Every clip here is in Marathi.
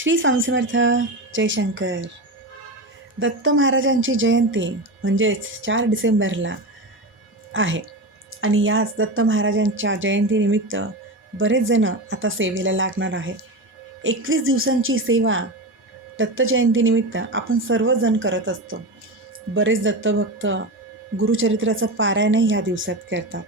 श्री स्वामीसमर्थ जयशंकर दत्त महाराजांची जयंती म्हणजेच चार डिसेंबरला आहे. आणि याच दत्त महाराजांच्या जयंतीनिमित्त बरेच जण आता सेवेला लागणार आहे. एकवीस दिवसांची सेवा दत्त जयंतीनिमित्त आपण सर्वजण करत असतो. बरेच दत्तभक्त गुरुचरित्राचं पारायणही ह्या दिवसात करतात.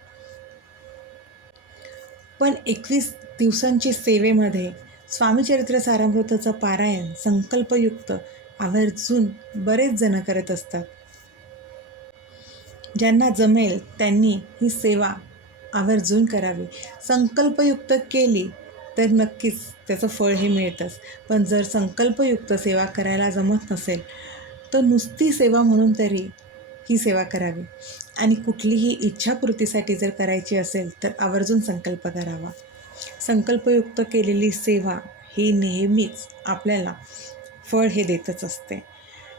पण एकवीस दिवसांची सेवेमध्ये स्वामीचरित्र सारामृताचं पारायण संकल्पयुक्त आवर्जून बरेच जण करत असतात. ज्यांना जमेल त्यांनी ही सेवा आवर्जून करावी. संकल्पयुक्त केली तर नक्कीच त्याचं फळ हे मिळतंच. पण जर संकल्पयुक्त सेवा करायला जमत नसेल तर नुसती सेवा म्हणून तरी ही सेवा करावी. आणि कुठलीही इच्छापूर्तीसाठी जर करायची असेल तर आवर्जून संकल्प करावा. संकल्पयुक्त केलेली सेवा ही नेहमीच आपल्याला फळ हे देतच असते.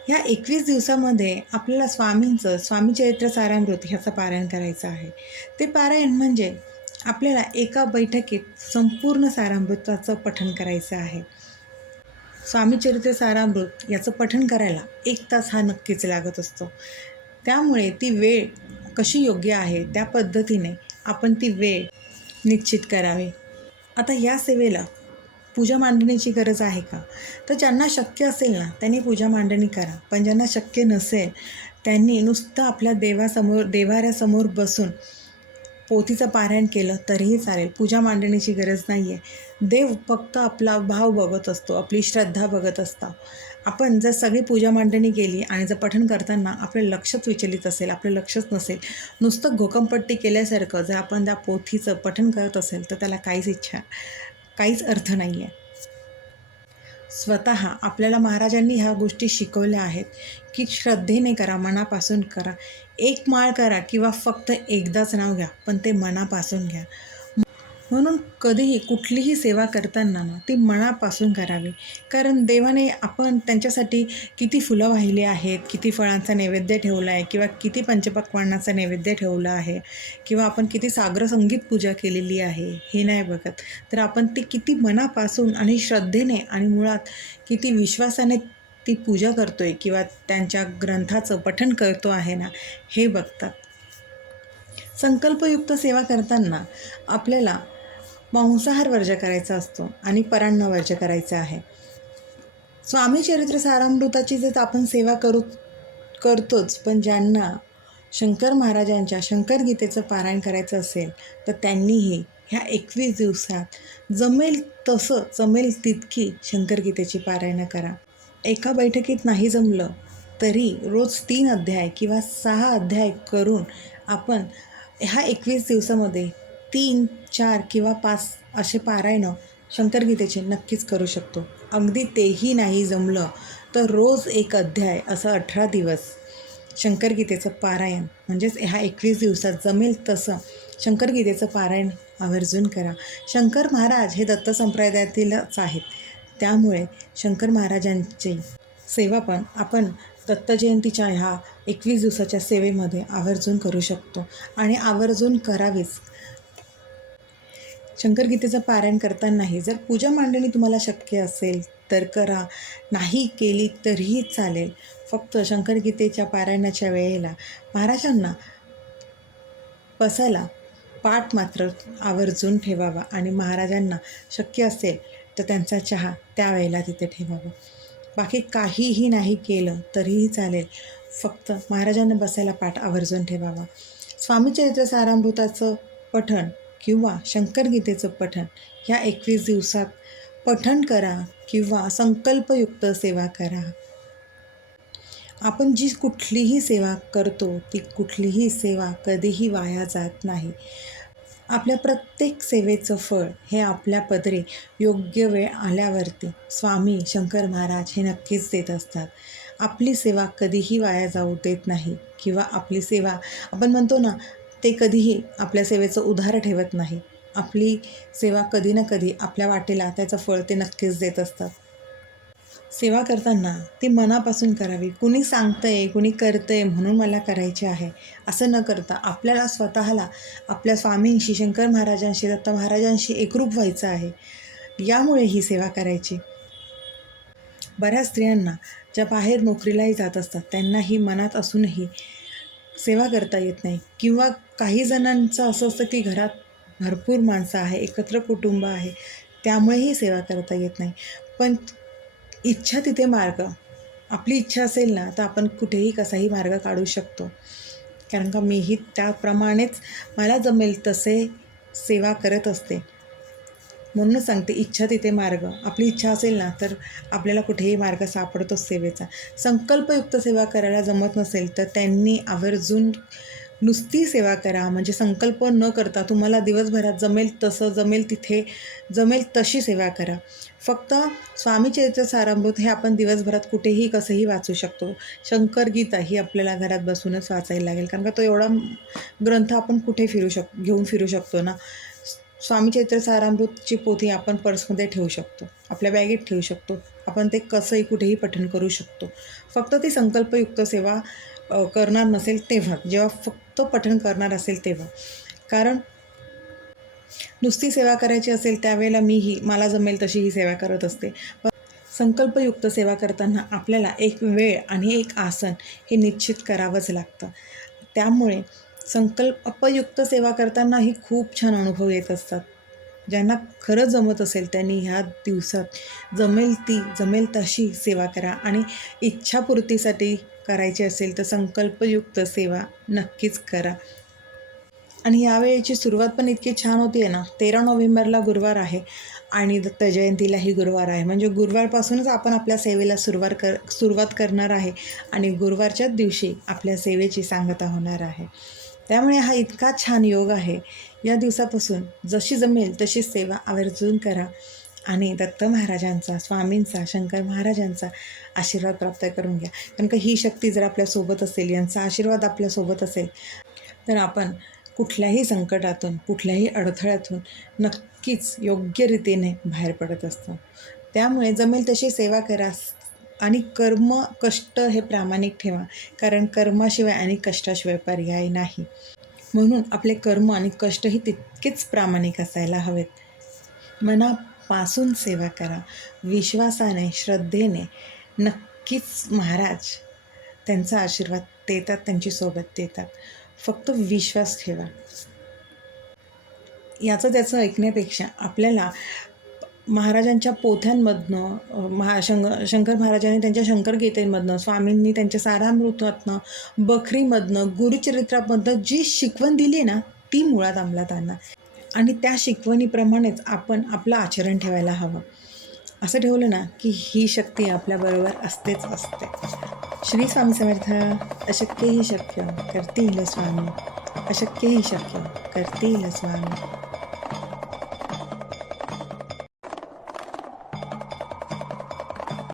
ह्या एकवीस दिवसामध्ये आपल्याला स्वामींचं स्वामीचरित्र सारामृत ह्याचं पारायण करायचं आहे. ते पारायण म्हणजे आपल्याला एका बैठकीत संपूर्ण सारामृताचं पठण करायचं आहे. स्वामी चरित्र सारामृत याचं पठण करायला एक तास हा नक्कीच लागत असतो. त्यामुळे ती वेळ कशी योग्य आहे त्या पद्धतीने आपण ती वेळ निश्चित करावी. आता या सेवेला पूजा मांडणीची गरज आहे का? तर ज्यांना शक्य असेल ना त्यांनी पूजा मांडणी करा. पण ज्यांना शक्य नसेल त्यांनी नुसतं आपल्या देवासमोर देवाऱ्यासमोर बसून पोथीचं पारायण केलं तरीही चालेल. पूजा मांडणीची गरज नाही आहे देव फक्त आपला भाव बघत असतो आपली श्रद्धा बघत असतो आपण जर सगळी पूजा मांडणी केली आणि जर पठण करताना आपलं लक्षच विचलित असेल आपलं लक्षच नसेल नुसतं घोकमपट्टी केल्यासारखं जर आपण त्या पोथीचं पठण करत असेल तर त्याला काहीच इच्छा काहीच अर्थ नाही आहे स्वतः आपल्याला महाराजांनी ह्या गोष्टी शिकवल्या आहेत की श्रद्धेने करा मनापासून करा. एक माळ करा किंवा फक्त एकदाच नाव घ्या पण ते मनापासून घ्या. म्हणून कधीही कुठलीही सेवा करताना ना ती मनापासून करावी. कारण देवाने आपण त्यांच्यासाठी किती फुलं वाहिली आहेत किती फळांचा नैवेद्य ठेवला आहे किंवा किती पंचपक्वानाचा नैवेद्य ठेवला आहे किंवा आपण किती सागर संगीत पूजा केलेली आहे हे नाही बघत. तर आपण ती किती मनापासून आणि श्रद्धेने आणि मुळात किती विश्वासाने ती पूजा करतो आहे किंवा त्यांच्या ग्रंथाचं पठण करतो आहे ना हे बघतात. संकल्पयुक्त सेवा करताना आपल्याला मांसाहार वर्ज करायचा असतो आणि परान्न वर्ज्य करायचं आहे. स्वामी चरित्र सारामृताची जर आपण सेवा करू करतोच पण ज्यांना शंकर महाराजांच्या शंकर गीतेचं पारायण करायचं असेल तर त्यांनीही ह्या एकवीस दिवसात जमेल तसं जमेल तितकी शंकरगीतेची पारायणं करा. एका बैठकीत नाही जमलं तरी रोज तीन अध्याय किंवा सहा अध्याय करून आपण ह्या एकवीस दिवसामध्ये तीन चार किंवा पाच असे पारायणं शंकरगीतेचे नक्कीच करू शकतो. अगदी तेही नाही जमलं तर रोज एक अध्याय असं अठरा दिवस शंकरगीतेचं पारायण. म्हणजेच ह्या एकवीस दिवसात जमेल तसं शंकरगीतेचं पारायण आवर्जून करा. शंकर महाराज हे दत्त संप्रदायातीलच आहेत. त्यामुळे शंकर महाराजांची सेवा पण आपण दत्त जयंतीच्या ह्या एकवीस दिवसाच्या सेवेमध्ये आवर्जून करू शकतो. आणि आवर्जून करावीच. शंकरगीतेचं पारायण करतानाही जर पूजा मांडणी तुम्हाला शक्य असेल तर करा. नाही केली तरीही चालेल. फक्त शंकरगीतेच्या पारायणाच्या वेळेला महाराजांना बसायला पाठ मात्र आवर्जून ठेवावा आणि महाराजांना शक्य असेल तर त्यांचा चहा त्यावेळेला तिथे ठेवावा. बाकी काहीही नाही केलं तरीही चालेल. फक्त महाराजांना बसायला पाठ आवर्जून ठेवावा. स्वामीचरित्र सारामृताचं पठण किंवा शंकरगीतेचं पठण ह्या एकवीस दिवसात पठण करा किंवा संकल्पयुक्त सेवा करा. आपण जी कुठलीही सेवा करतो ती कुठलीही सेवा कधीही वाया जात नाही. आपल्या प्रत्येक सेवेचं फळ हे आपल्या पदरी योग्य वेळ आल्यावरती स्वामी शंकर महाराज हे नक्कीच देत असतात. आपली सेवा कधीही वाया जाऊ देत नाही किंवा आपली सेवा आपण म्हणतो ना ते कधीही आपल्या सेवेचं उधार ठेवत नाही. आपली सेवा कधी ना कधी आपल्या वाटेला त्याचं फळ ते नक्कीच देत असतात. सेवा करताना ती मनापासून करावी. कुणी सांगतंय कुणी करतंय म्हणून मला करायचे आहे. असं न करता आपल्याला स्वतःला आपल्या स्वामींशी शंकर महाराजांशी दत्त महाराजांशी एकरूप व्हायचं आहे. यामुळे ही सेवा करायची. बऱ्याच स्त्रियांना ज्या बाहेर नोकरीलाही जात असतात त्यांनाही मनात असूनही सेवा करता येत नाही. किंवा काही जणांचं असं असतं की घरात भरपूर माणसं आहे एकत्र कुटुंब आहे त्यामुळेही सेवा करता येत नाही. पण इच्छा तिथे मार्ग. आपली इच्छा असेल ना तर आपण कुठेही कसाही मार्ग काढू शकतो. कारण का मीही त्याप्रमाणेच मला जमेल तसे सेवा करत असते. म्हणूनच सांगते इच्छा तिथे मार्ग. आपली इच्छा असेल ना तर आपल्याला कुठेही मार्ग सापडतोच सेवेचा. संकल्पयुक्त सेवा करायला जमत नसेल तर त्यांनी आवर्जून नुसती सेवा करा. म्हणजे संकल्प न करता तुम्हाला दिवसभरात जमेल तसं जमेल तिथे जमेल तशी सेवा करा. फक्त स्वामी चरित्र सारामृत हे आपण दिवसभरात कुठेही कसंही वाचू शकतो. शंकर गीता ही आपल्याला घरात बसूनच वाचायला लागेल. कारण का तो एवढा ग्रंथ आपण कुठे फिरू शक घेऊन फिरू शकतो ना? स्वामी चैत्र सारामृतची पोथी आपण पर्समध्ये ठेवू शकतो. आपल्या बॅगेत ठेवू शकतो. आपण ते कसंही कुठेही पठण करू शकतो. फक्त ती संकल्पयुक्त सेवा करणार नसेल तेव्हा जेव्हा फक्त पठण करणार असेल तेव्हा. कारण नुसती सेवा करायची असेल त्यावेळेला मीही मला जमेल तशी ही सेवा करत असते. पण संकल्पयुक्त सेवा करताना आपल्याला एक वेळ आणि एक आसन हे निश्चित करावंच लागतं. त्यामुळे संकल्प अपयुक्त सेवा करतानाही खूप छान अनुभव येत असतात. ज्यांना खरं जमत असेल त्यांनी ह्या दिवसात जमेल ती जमेल तशी सेवा करा आणि इच्छापूर्तीसाठी करायची असेल तर संकल्पयुक्त सेवा नक्कीच करा. आणि यावेळेची सुरुवात पण इतकी छान होती आहे ना. तेरा नोव्हेंबरला गुरुवार आहे आणि दत्त जयंतीलाही गुरुवार आहे. म्हणजे गुरुवारपासूनच आपण आपल्या सेवेला सुरुवात कर सुरुवात करणार आहे आणि गुरुवारच्याच दिवशी आपल्या सेवेची सांगता होणार आहे. त्यामुळे हा इतका छान योग आहे. या दिवसापासून जशी जमेल तशी सेवा आवर्जून करा. आणि दत्त महाराजांचा स्वामींचा शंकर महाराजांचा आशीर्वाद प्राप्त करून घ्या. कारण का ही शक्ती जर आपल्यासोबत असेल यांचा आशीर्वाद आपल्यासोबत असेल तर आपण कुठल्याही संकटातून कुठल्याही अडथळ्यातून नक्कीच योग्यरीतीने बाहेर पडत असतो. त्यामुळे जमेल तशी सेवा करा. आणि कर्म कष्ट हे प्रामाणिक ठेवा. कारण कर्माशिवाय आणि कष्टाशिवाय पर्याय नाही. म्हणून आपले कर्म आणि कष्टही तितकेच प्रामाणिक असायला हवेत. मनापासून सेवा करा. विश्वासाने श्रद्धेने नक्कीच महाराज त्यांचा आशीर्वाद देतात त्यांची सोबत देतात. फक्त विश्वास ठेवा. याचं त्याचं ऐकण्यापेक्षा आपल्याला महाराजांच्या पोथ्यांमधनं महा शंग शंकर महाराजांनी त्यांच्या शंकर गीतेमधनं स्वामींनी त्यांच्या सारामृतातनं बखरीमधनं गुरुचरित्रामधनं जी शिकवण दिली ना ती मुळात अंमलात आणणार. आणि त्या शिकवणीप्रमाणेच आपण आपलं आचरण ठेवायला हवं. असं ठेवलं ना की ही शक्ती आपल्याबरोबर असतेच असते. श्री स्वामी समर्थ अशक्यही शक्य करतील स्वामी. अशक्यही शक्य करतील स्वामी.